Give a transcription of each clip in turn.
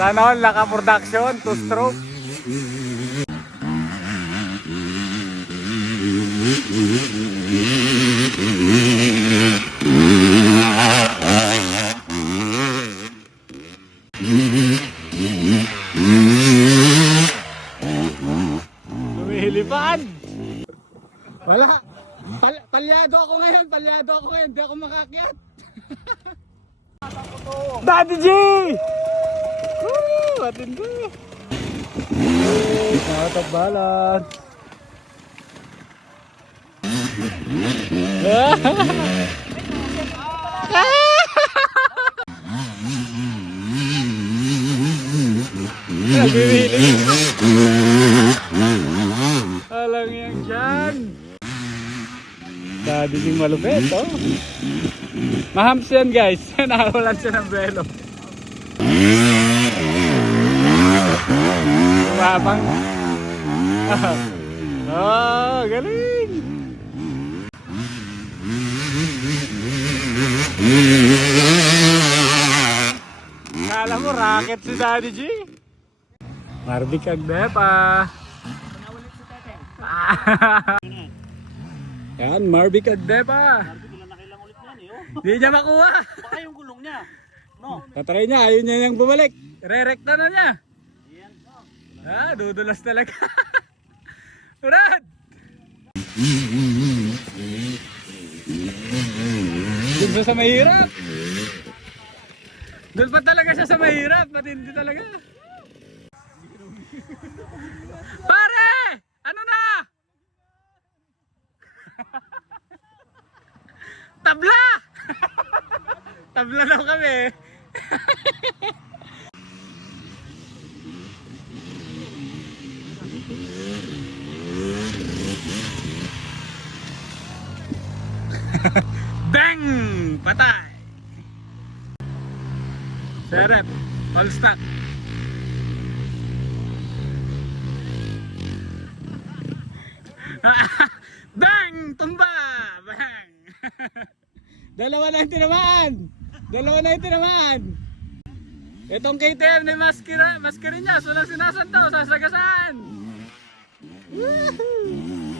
Sana all Laka Production, 2-stroke. Lumilipad. Wala. Palyado ako ngayon, hindi ako makakyat. Daddy G! Woo! Matindi! Out of balance. Alang yan dyan. Daddy G malupit, oh. Mahams yan guys. Nakawalan siya ng belo. Mabang. Oh, galing. Kala mo racket si Daddy G. Mardik Agdepa. Yan, Marvic Agdepa. Hindi niya makuha. Baka yung gulong niya. No. Tatry niya, ayun niya yung bumalik. Re-recta na niya. Dudulas talaga. Brad! Doon pa sa mahirap. Doon pa talaga siya sa mahirap. Matindi talaga. Pare! Ano na? Tabla! Tabla daw kami. Bang! Patay! Serep, all stock. Bang! Tumba! Bang! Dalawa na yung tinamaan! Itong KTM ni maskirin niya, so lang sinasantaw, sasagasaan! Woohoo!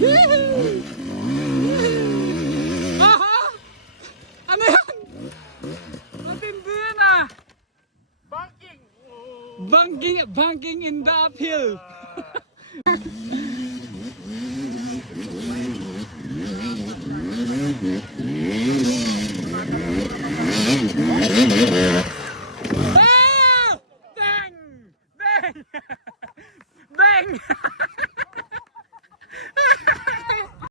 Woohoo! Aha! Ano yan? Matindi yan ah! Banking in the uphill! Ah! Bang! Bang! Bang!